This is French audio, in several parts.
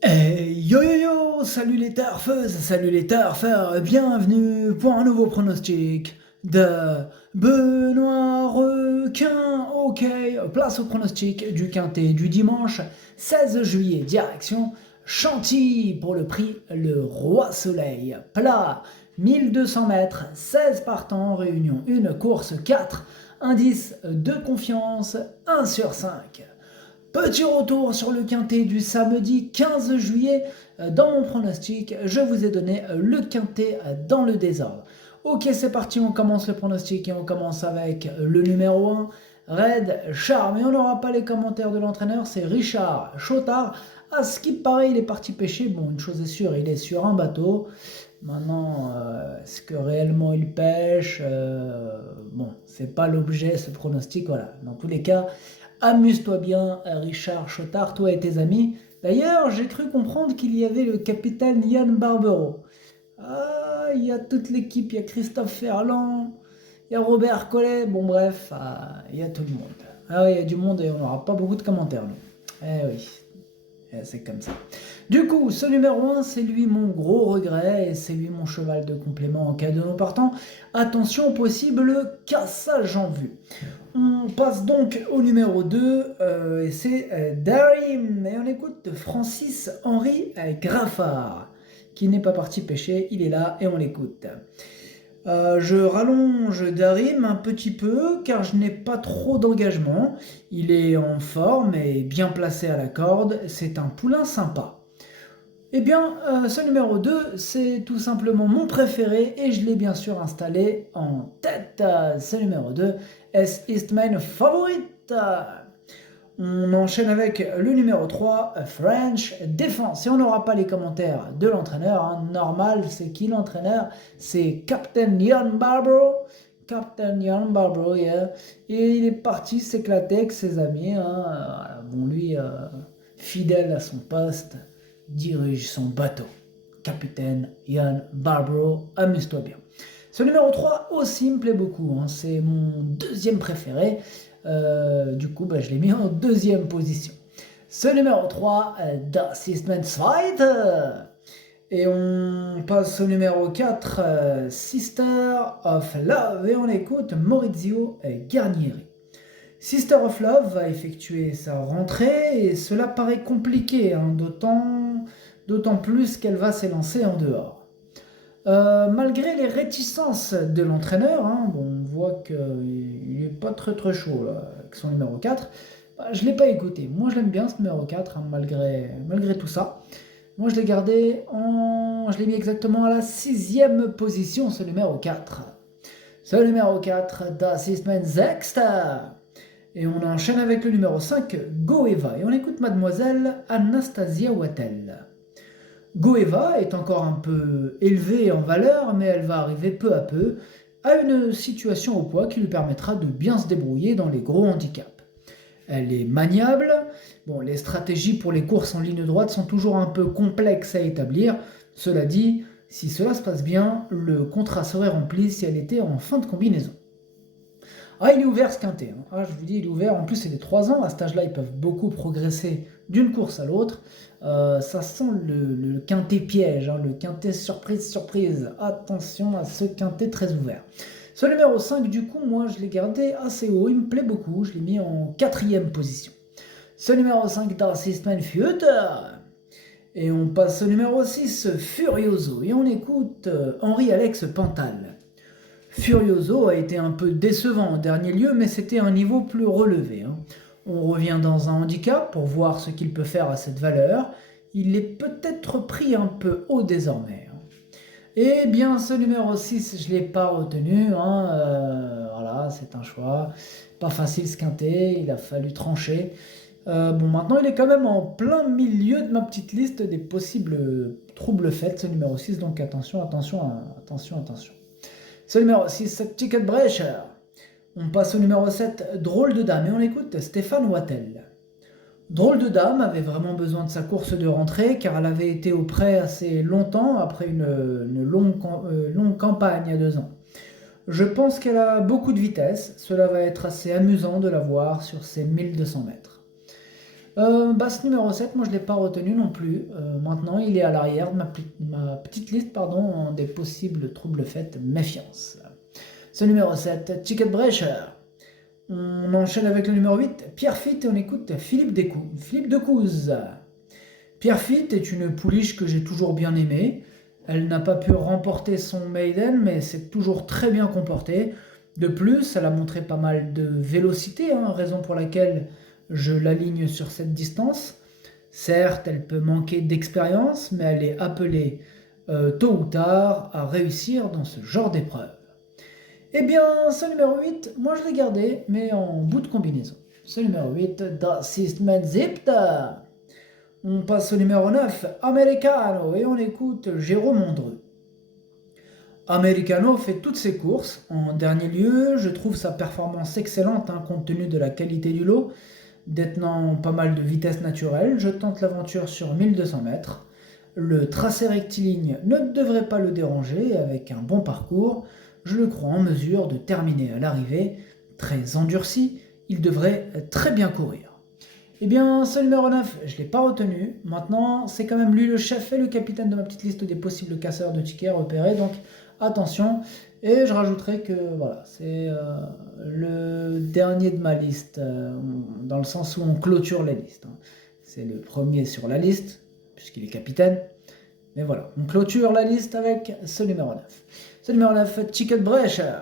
Yo yo yo, salut les turfeuses, salut les turfeurs, bienvenue pour un nouveau pronostic de Benoît Requin. Ok, place au pronostic du quintet du dimanche 16 juillet, direction Chantilly pour le prix Le Roi Soleil. Plat, 1200 mètres, 16 partants, réunion 1, course 4, indice de confiance 1 sur 5. Petit retour sur le quintet du samedi 15 juillet. Dans mon pronostic, je vous ai donné le quintet dans le désordre. Ok, c'est parti, on commence le pronostic et on commence avec le numéro 1, Red Charme. Et on n'aura pas les commentaires de l'entraîneur, c'est Richard Chotard. À ce qui paraît, il est parti pêcher. Bon, une chose est sûre, il est sur un bateau. Maintenant, est-ce que réellement il pêche Bon, c'est pas l'objet, ce pronostic. Voilà. Dans tous les cas, amuse-toi bien, Richard Chotard, toi et tes amis. D'ailleurs, j'ai cru comprendre qu'il y avait le capitaine Yann Barbero. Ah, il y a toute l'équipe, il y a Christophe Ferland, il y a Robert Collet, bon bref, il y a tout le monde. Ah oui, il y a du monde et on n'aura pas beaucoup de commentaires, nous. Eh oui, c'est comme ça. Du coup, ce numéro 1, c'est lui mon gros regret et c'est lui mon cheval de complément en cas de non partant. Attention, possible cassage en vue. On passe donc au numéro 2 et c'est Darim. Et on écoute Francis-Henri Graffard, qui n'est pas parti pêcher, il est là et on l'écoute. Je rallonge Darim un petit peu car je n'ai pas trop d'engagement. Il est en forme et bien placé à la corde, c'est un poulain sympa. Eh bien, ce numéro 2, c'est tout simplement mon préféré et je l'ai bien sûr installé en tête. Ce numéro 2, S. Eastman favorite. On enchaîne avec le numéro 3, French Defense. Et on n'aura pas les commentaires de l'entraîneur. Hein. Normal, c'est qui l'entraîneur? C'est Captain Ian Barbaro. Captain Ian Barbaro, yeah. Et il est parti s'éclater avec ses amis. Hein. Bon, lui, fidèle à son poste, dirige son bateau. Capitaine Ian Barbaro, amuse-toi bien. Ce numéro 3 aussi me plaît beaucoup, hein. C'est mon deuxième préféré. Du coup, je l'ai mis en deuxième position. Ce numéro 3, Das ist mein Zweiter. Et on passe au numéro 4, Sister of Love. Et on écoute Maurizio Garnieri. Sister of Love va effectuer sa rentrée et cela paraît compliqué, hein, d'autant plus qu'elle va s'élancer en dehors. Malgré les réticences de l'entraîneur, hein, bon, on voit qu'il n'est pas très très chaud là, avec son numéro 4, je ne l'ai pas écouté. Moi je l'aime bien ce numéro 4, hein, malgré tout ça. Moi je l'ai gardé Je l'ai mis exactement à la 6e position, ce numéro 4. Ce numéro 4, Das ist mein Sechster. Et on enchaîne avec le numéro 5, Goeva. Et on écoute Mademoiselle Anastasia Wattel. Goeva est encore un peu élevée en valeur, mais elle va arriver peu à peu à une situation au poids qui lui permettra de bien se débrouiller dans les gros handicaps. Elle est maniable. Bon, les stratégies pour les courses en ligne droite sont toujours un peu complexes à établir. Cela dit, si cela se passe bien, le contrat serait rempli si elle était en fin de combinaison. Ah, il est ouvert ce quintet. Hein. Ah, je vous dis, il est ouvert. En plus, c'est des 3 ans. À cet âge-là, ils peuvent beaucoup progresser d'une course à l'autre. Ça sent le quintet piège, hein, le quintet surprise, surprise. Attention à ce quintet très ouvert. Ce numéro 5, du coup, moi, je l'ai gardé assez haut. Il me plaît beaucoup. Je l'ai mis en 4e position. Ce numéro 5, Das ist mein Future. Et on passe au numéro 6, Furioso. Et on écoute Henri-Alex Pantal. Furioso a été un peu décevant en dernier lieu, mais c'était un niveau plus relevé. Hein. On revient dans un handicap pour voir ce qu'il peut faire à cette valeur. Il est peut-être pris un peu haut désormais. Hein. Eh bien, ce numéro 6, je ne l'ai pas retenu. Hein. Voilà, c'est un choix. Pas facile ce quintet, il a fallu trancher. Bon, maintenant, il est quand même en plein milieu de ma petite liste des possibles troubles faits, ce numéro 6. Donc attention, attention, attention, attention. Ce numéro 6, Ticket Brecher. On passe au numéro 7, Drôle de Dame, et on écoute Stéphane Wattel. Drôle de Dame avait vraiment besoin de sa course de rentrée, car elle avait été au prêt assez longtemps, après une longue campagne il y a 2 ans. Je pense qu'elle a beaucoup de vitesse, cela va être assez amusant de la voir sur ces 1200 mètres. Ce numéro 7, moi je ne l'ai pas retenu non plus. Maintenant, il est à l'arrière de ma petite liste des possibles troubles faits, méfiance. Ce numéro 7, Ticket Brecher. On enchaîne avec le numéro 8, Pierre Fitt, et on écoute Philippe Decouze. Pierre Fitt est une pouliche que j'ai toujours bien aimée. Elle n'a pas pu remporter son maiden, mais s'est toujours très bien comportée. De plus, elle a montré pas mal de vélocité, raison pour laquelle je l'aligne sur cette distance. Certes, elle peut manquer d'expérience, mais elle est appelée tôt ou tard à réussir dans ce genre d'épreuve. Eh bien, ce numéro 8, moi je l'ai gardé, mais en bout de combinaison. Ce numéro 8, Das ist mein Siebter. On passe au numéro 9, Americano, et on écoute Jérôme Andreu. Americano fait toutes ses courses. En dernier lieu, je trouve sa performance excellente compte tenu de la qualité du lot. Détenant pas mal de vitesse naturelle, je tente l'aventure sur 1200 mètres. Le tracé rectiligne ne devrait pas le déranger, et avec un bon parcours, je le crois en mesure de terminer à l'arrivée. Très endurci, il devrait très bien courir. Eh bien, ce numéro 9, je ne l'ai pas retenu. Maintenant, c'est quand même lui le chef et le capitaine de ma petite liste des possibles casseurs de tickets repérés, donc attention. Et je rajouterai que voilà, c'est le dernier de ma liste, dans le sens où on clôture la liste. C'est le premier sur la liste, puisqu'il est capitaine. Mais voilà, on clôture la liste avec ce numéro 9. Ce numéro 9, Ticket Brecher.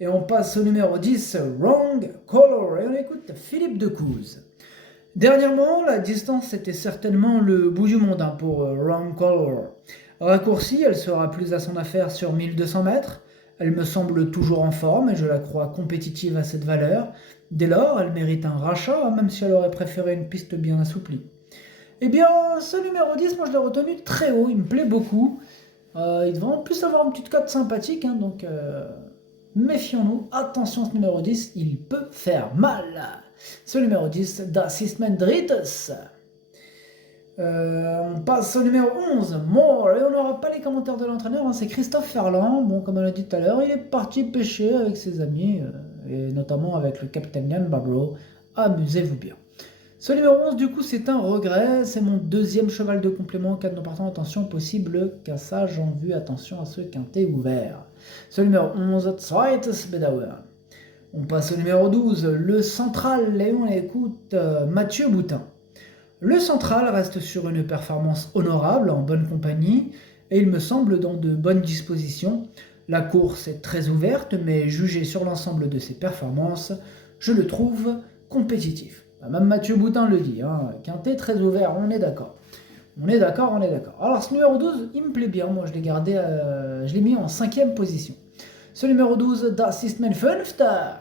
Et on passe au numéro 10, Wrong Color. Et on écoute Philippe Decouze. Dernièrement, la distance était certainement le bout du monde pour Wrong Color. Raccourcie, elle sera plus à son affaire sur 1200 mètres. Elle me semble toujours en forme et je la crois compétitive à cette valeur. Dès lors, elle mérite un rachat, même si elle aurait préféré une piste bien assouplie. Eh bien, ce numéro 10, moi je l'ai retenu très haut, il me plaît beaucoup. Il devrait en plus avoir une petite cote sympathique, donc méfions-nous. Attention, ce numéro 10, il peut faire mal. Ce numéro 10, Das ist mein drittes. On passe au numéro 11, More, et on n'aura pas les commentaires de l'entraîneur, c'est Christophe Ferland. Bon, comme on l'a dit tout à l'heure, il est parti pêcher avec ses amis, et notamment avec le capitaine Yann Barbro. Amusez-vous bien. Ce numéro 11, du coup, c'est un regret. C'est mon deuxième cheval de complément en cas de non partant. Attention, possible cassage en vue. Attention à ce quintet ouvert. Ce numéro 11, Zweites Bedauer. On passe au numéro 12, le central, et on écoute Mathieu Boutin. Le central reste sur une performance honorable, en bonne compagnie, et il me semble dans de bonnes dispositions. La course est très ouverte, mais jugé sur l'ensemble de ses performances, je le trouve compétitif. Même Mathieu Boutin le dit, quintet très ouvert, on est d'accord. On est d'accord. Alors ce numéro 12, il me plaît bien, moi je l'ai gardé, je l'ai mis en 5e position. Ce numéro 12, Das ist mein Fünfter.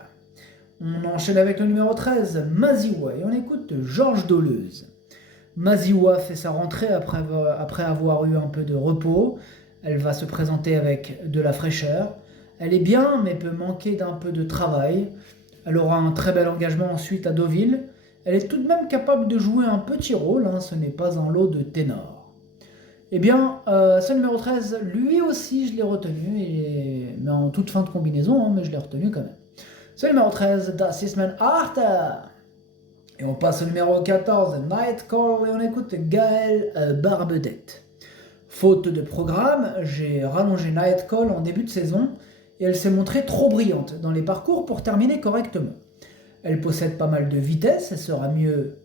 On enchaîne avec le numéro 13, Maziwa, et on écoute Georges Doleuse. Maziwa fait sa rentrée après avoir eu un peu de repos. Elle va se présenter avec de la fraîcheur. Elle est bien, mais peut manquer d'un peu de travail. Elle aura un très bel engagement ensuite à Deauville. Elle est tout de même capable de jouer un petit rôle, ce n'est pas un lot de ténor. Eh bien, ce numéro 13, lui aussi je l'ai retenu, mais en toute fin de combinaison, mais je l'ai retenu quand même. Ce numéro 13, Das ist mein Achter. Et on passe au numéro 14, Night Call, et on écoute Gaël Barbedette. Faute de programme, j'ai rallongé Night Call en début de saison, et elle s'est montrée trop brillante dans les parcours pour terminer correctement. Elle possède pas mal de vitesse, elle sera mieux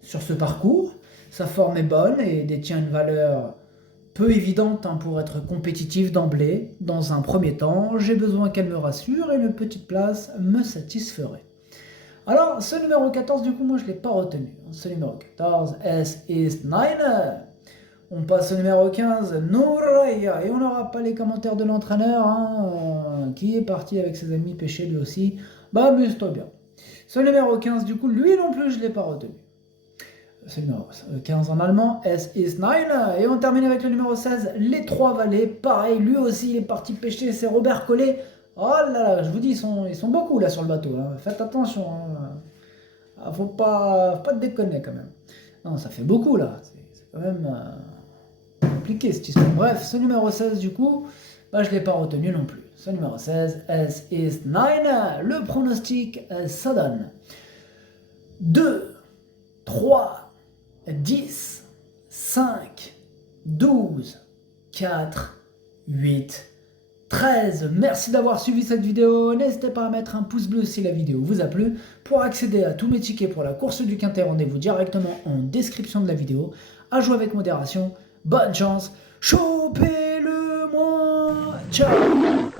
sur ce parcours. Sa forme est bonne et détient une valeur peu évidente pour être compétitive d'emblée. Dans un premier temps, j'ai besoin qu'elle me rassure et une petite place me satisferait. Alors, ce numéro 14, du coup, moi je ne l'ai pas retenu. Ce numéro 14, Es ist Nine. On passe au numéro 15, Nouraya, et on n'aura pas les commentaires de l'entraîneur, qui est parti avec ses amis pêcher lui aussi. Amuse-toi bien. Ce numéro 15, du coup, lui non plus, je ne l'ai pas retenu. Ce numéro 15 en allemand, Es ist Nine. Et on termine avec le numéro 16, Les Trois Vallées. Pareil, lui aussi, il est parti pêcher, c'est Robert Collet. Oh là là, je vous dis, ils sont beaucoup là sur le bateau. Faites attention. Faut pas déconner quand même. Non, ça fait beaucoup là. C'est quand même compliqué cette histoire. Bref, ce numéro 16 du coup, je ne l'ai pas retenu non plus. Ce numéro 16, Es ist Nine. Le pronostic, ça donne 2, 3, 10, 5, 12, 4, 8, 13. Merci d'avoir suivi cette vidéo. N'hésitez pas à mettre un pouce bleu si la vidéo vous a plu. Pour accéder à tous mes tickets pour la course du Quintet, rendez-vous directement en description de la vidéo. À jouer avec modération. Bonne chance. Chopez-le moi. Ciao.